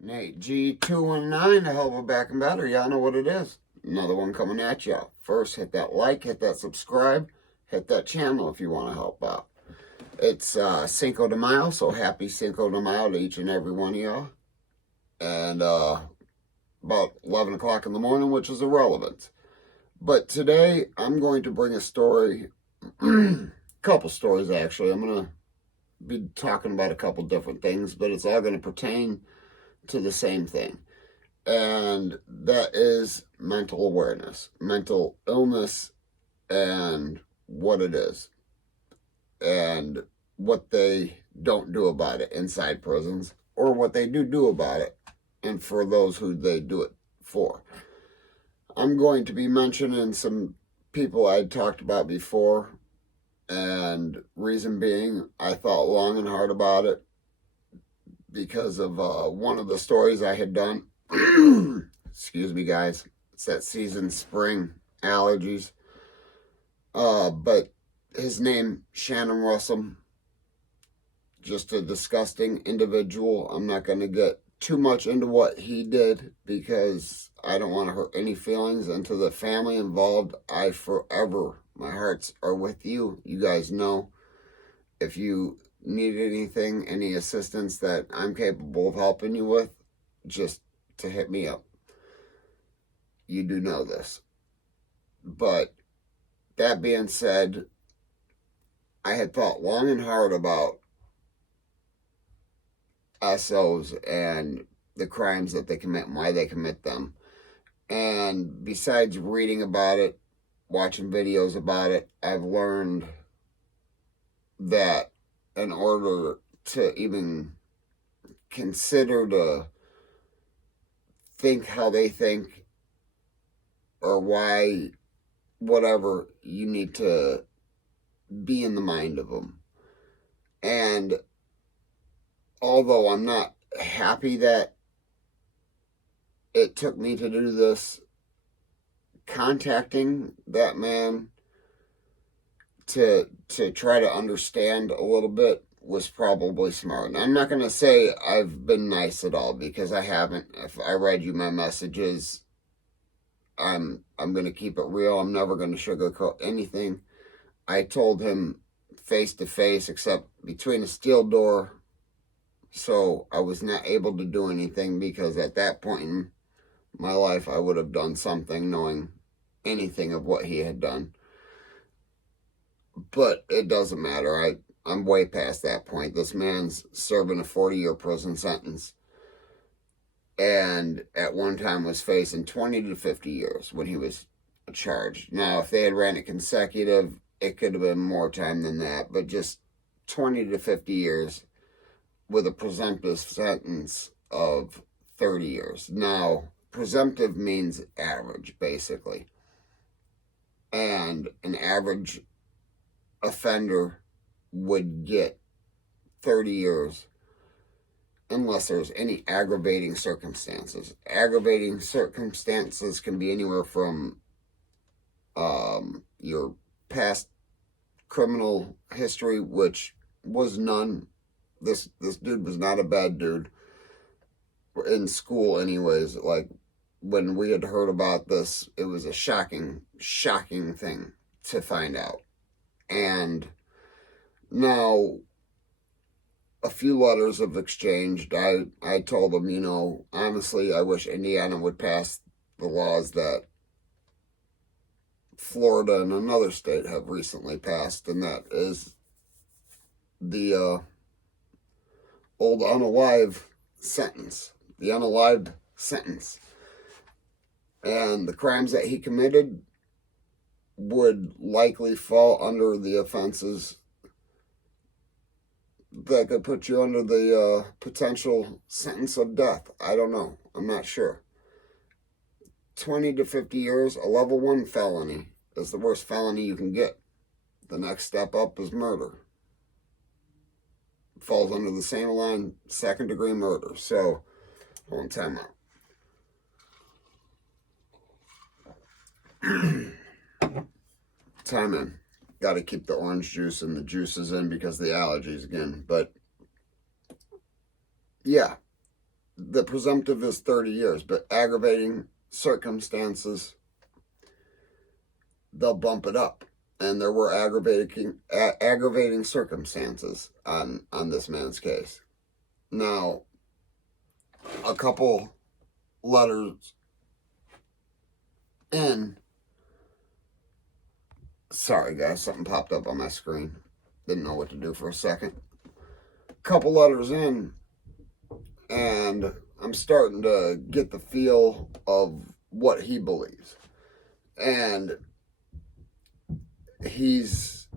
Nate G219 to help her back and better. Y'all know what it is. Another one coming at y'all. First, hit that like, hit that subscribe, hit that channel if you want to help out. It's Cinco de Mayo, so happy Cinco de Mayo to each and every one of y'all. And about 11 o'clock in the morning, which is irrelevant. But today, I'm going to bring a story, couple stories actually. I'm going to be talking about a couple different things, but it's all going to pertain to the same thing. And that is mental awareness, mental illness, and what it is. And what they don't do about it inside prisons, or what they do about it, and for those who they do it for. I'm going to be mentioning some people I'd talked about before, and reason being, I thought long and hard about it because of one of the stories I had done. Excuse me, guys. It's that season, spring, allergies. But his name, Shannon Russell, just a disgusting individual. I'm not going to get too much into what he did because I don't want to hurt any feelings. And to the family involved, I forever, my hearts are with you. You guys know, if you need anything, any assistance that I'm capable of helping you with, just to hit me up. You do know this. But that being said, I had thought long and hard about S.O.s and the crimes that they commit and why they commit them. And besides reading about it, watching videos about it, I've learned that in order to even consider to think how they think or why, whatever, you need to be in the mind of them. And although I'm not happy that it took me to do this, contacting that man to try to understand a little bit was probably smart. And I'm not going to say I've been nice at all, because I haven't. If I read you my messages, I'm going to keep it real. I'm never going to sugarcoat anything. I told him face to face, except between a steel door. So I was not able to do anything, because at that point in my life, I would have done something knowing anything of what he had done. But it doesn't matter. I'm way past that point. This man's serving a 40-year prison sentence. And at one time was facing 20 to 50 years when he was charged. Now, if they had ran it consecutive, it could have been more time than that. But just 20 to 50 years with a presumptive sentence of 30 years. Now, presumptive means average, basically. And an average offender would get 30 years unless there's any aggravating circumstances. Aggravating circumstances can be anywhere from your past criminal history, which was none. This dude was not a bad dude. In school anyways, like when we had heard about this, it was a shocking thing to find out. And now, a few letters have exchanged. I told him, honestly, I wish Indiana would pass the laws that Florida and another state have recently passed, and that is the old unalive sentence. The unalived sentence. And the crimes that he committed would likely fall under the offenses that could put you under the potential sentence of death. I don't know. I'm not sure. 20 to 50 years, a level 1 felony is the worst felony you can get. The next step up is murder. It falls under the same line, second-degree murder. So, hold on, time out. Time in. Got to keep the orange juice and the juices in because of the allergies again. But yeah, the presumptive is 30 years, but aggravating circumstances, they'll bump it up. And there were aggravating circumstances on this man's case. Now, a couple letters in. Sorry, guys, something popped up on my screen. Didn't know what to do for a second. Couple letters in, and I'm starting to get the feel of what he believes. And he's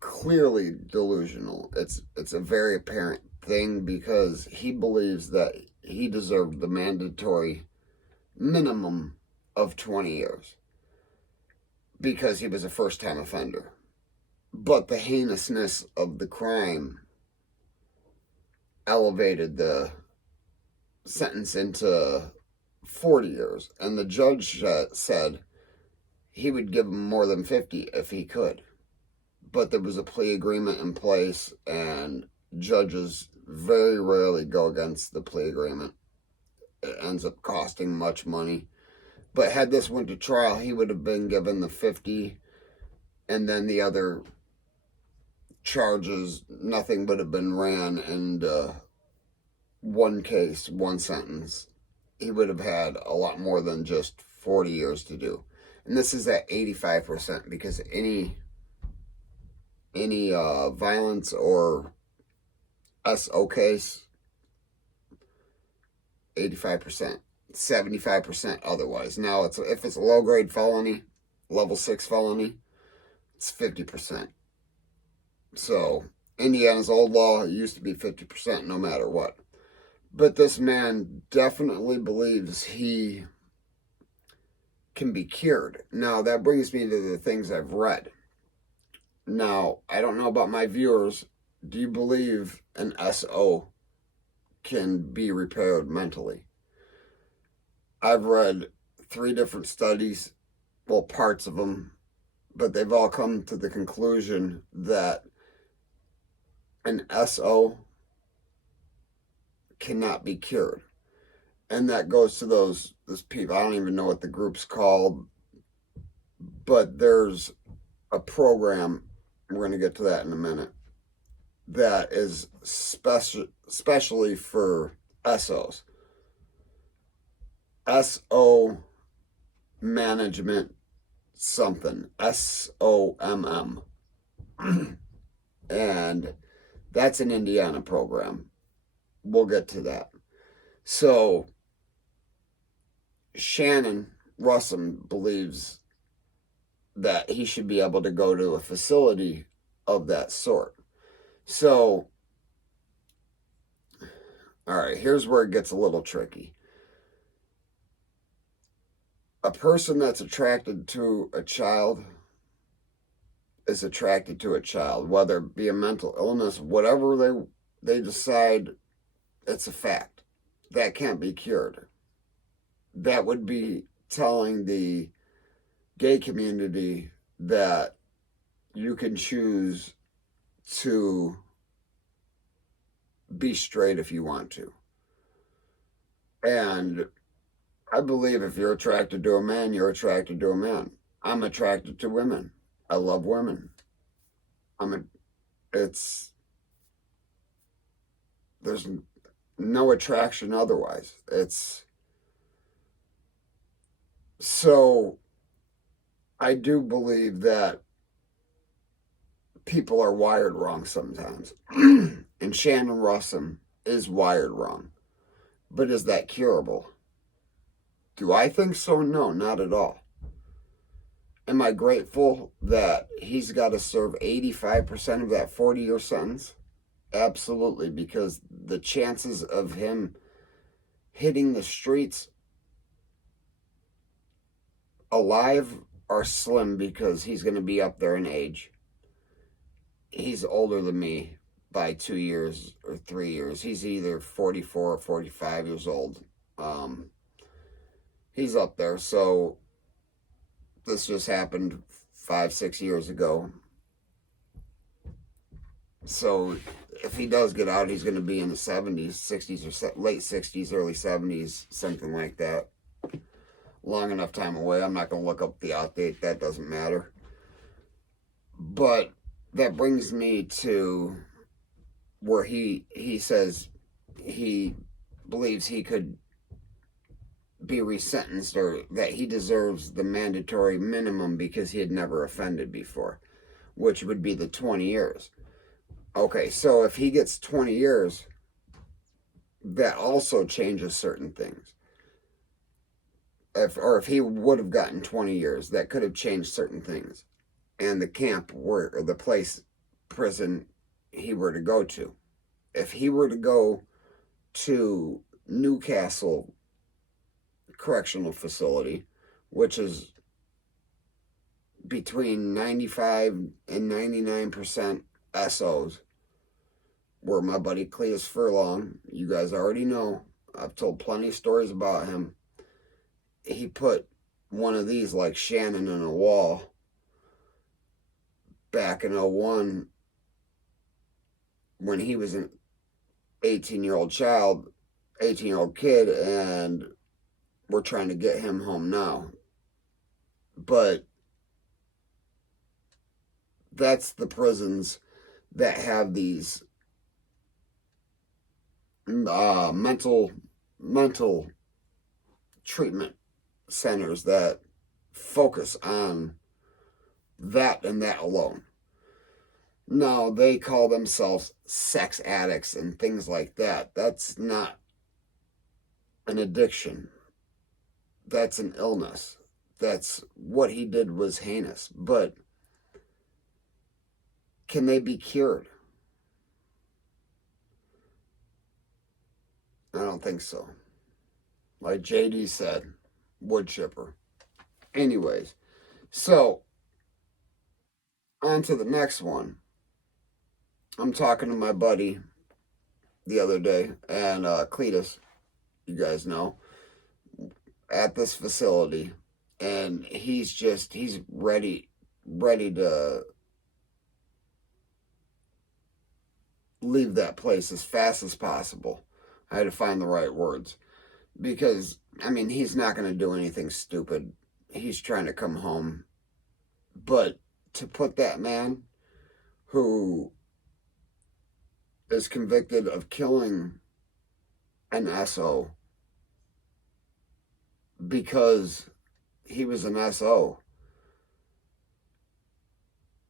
clearly delusional. It's a very apparent thing because he believes that he deserved the mandatory minimum of 20 years because he was a first-time offender. But the heinousness of the crime elevated the sentence into 40 years. And the judge said he would give him more than 50 if he could. But there was a plea agreement in place, and judges very rarely go against the plea agreement. It ends up costing much money. But had this went to trial, he would have been given the 50, and then the other charges, nothing would have been ran, and one case, one sentence. He would have had a lot more than just 40 years to do. And this is at 85% because any violence or S.O case, 85%, 75% otherwise. Now, if it's a low-grade felony, level 6 felony, it's 50%. So, Indiana's old law, it used to be 50% no matter what. But this man definitely believes he can be cured. Now, that brings me to the things I've read. Now, I don't know about my viewers. Do you believe an S.O can be repaired mentally? I've read 3 different studies, well, parts of them, but they've all come to the conclusion that an S.O cannot be cured. And that goes to those people. I don't even know what the group's called, but there's a program, we're going to get to that in a minute, that is especially for S.Os. S.O management something. SOMM. And that's an Indiana program. We'll get to that. So, Shannon Russum believes that he should be able to go to a facility of that sort. So, all right, here's where it gets a little tricky. A person that's attracted to a child is attracted to a child, whether it be a mental illness, whatever they decide, it's a fact. That can't be cured. That would be telling the gay community that you can choose to be straight if you want to. And I believe if you're attracted to a man, you're attracted to a man. I'm attracted to women. I love women. There's no attraction otherwise. So I do believe that people are wired wrong sometimes. And Shannon Russum is wired wrong. But is that curable? Do I think so? No, not at all. Am I grateful that he's got to serve 85% of that 40-year sentence? Absolutely, because the chances of him hitting the streets alive are slim because he's going to be up there in age. He's older than me by 2 years or 3 years. He's either 44 or 45 years old. He's up there, so this just happened 5-6 years ago. So if he does get out, he's going to be in the 70s, 60s, or late 60s, early 70s, something like that. Long enough time away. I'm not going to look up the outdate. That doesn't matter. But that brings me to where he says he believes he could be resentenced, or that he deserves the mandatory minimum because he had never offended before, which would be the 20 years. Okay, so if he gets 20 years, that also changes certain things. If he would have gotten 20 years, that could have changed certain things. And the camp or the prison he were to go to. If he were to go to Newcastle Correctional Facility, which is between 95 and 99% S.O.s, where my buddy Cletus Furlong, you guys already know, I've told plenty of stories about him. He put one of these like Shannon in a wall back in 01 when he was an 18-year-old kid, and we're trying to get him home now. But that's the prisons that have these mental treatment centers that focus on that and that alone. Now, they call themselves sex addicts and things like that. That's not an addiction. That's an illness. That's what he did was heinous. But can they be cured? I don't think so. Like JD said, wood chipper. Anyways, so on to the next one. I'm talking to my buddy the other day, and Cletus, you guys know, at this facility, and he's ready to leave that place as fast as possible. I had to find the right words, because I mean, he's not going to do anything stupid. He's trying to come home. But to put that man who is convicted of killing an S.O. because he was an S.O.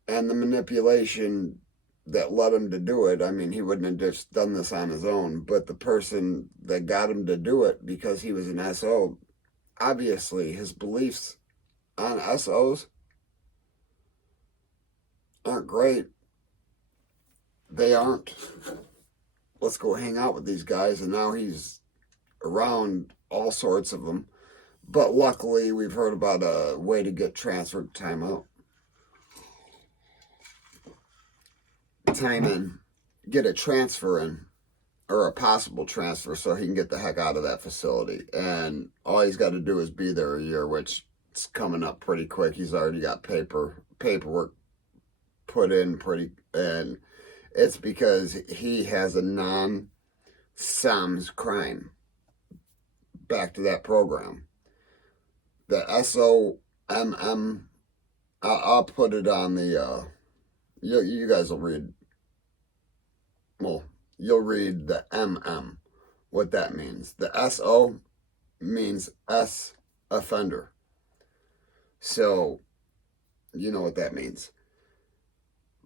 and the manipulation that led him to do it, I mean, he wouldn't have just done this on his own, but the person that got him to do it because he was an S.O., obviously his beliefs on S.O.s aren't great. They aren't. Let's go hang out with these guys, and now he's around all sorts of them. But luckily, we've heard about a way to get transferred time in, get a transfer in, or a possible transfer, so he can get the heck out of that facility. And all he's got to do is be there a year, which is coming up pretty quick. He's already got paperwork put in and it's because he has a non-SOMS crime. Back to that program. The SOMM, I'll put it on the, you guys will read, well, you'll read the MM, what that means. The SO means S offender. So, you know what that means.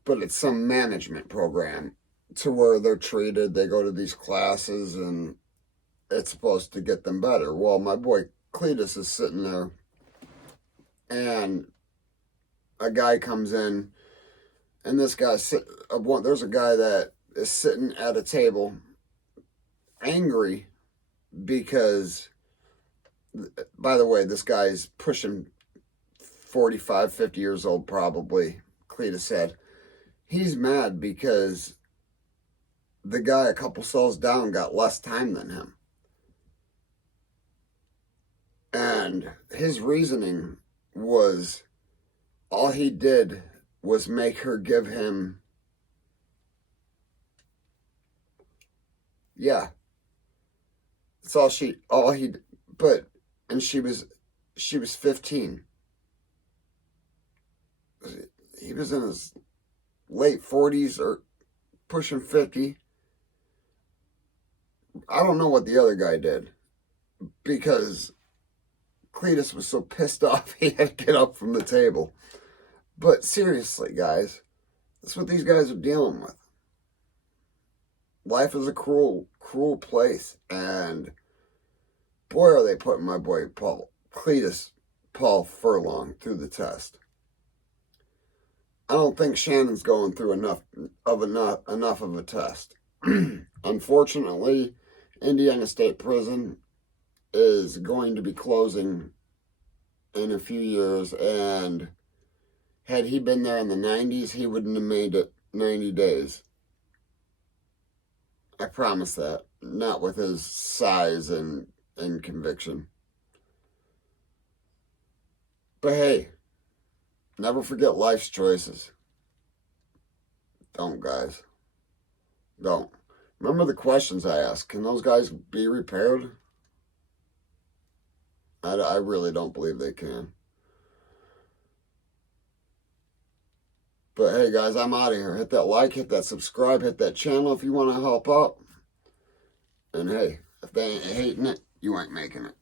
But it's some management program to where they're treated, they go to these classes, and it's supposed to get them better. Well, my boy Cletus is sitting there, and a guy comes in, and this guy, there's a guy that is sitting at a table, angry, because, by the way, this guy's pushing 45, 50 years old probably, Cletus said. He's mad because the guy a couple cells down got less time than him. And his reasoning was, all he did was make her give him Yeah. That's all he, but, and she was 15. He was in his late 40s or pushing 50. I don't know what the other guy did because Cletus was so pissed off he had to get up from the table. But seriously, guys, that's what these guys are dealing with. Life is a cruel, cruel place. And boy, are they putting my boy Paul Furlong through the test. I don't think Shannon's going through enough of a test. Unfortunately, Indiana State Prison is going to be closing in a few years, and had he been there in the 90s, he wouldn't have made it 90 days. I promise that. Not with his size and conviction. But hey, never forget life's choices. Don't, guys. Don't. Remember the questions I asked. Can those guys be repaired? I really don't believe they can. But hey, guys, I'm out of here. Hit that like, hit that subscribe, hit that channel if you want to help out. And hey, if they ain't hating it, you ain't making it.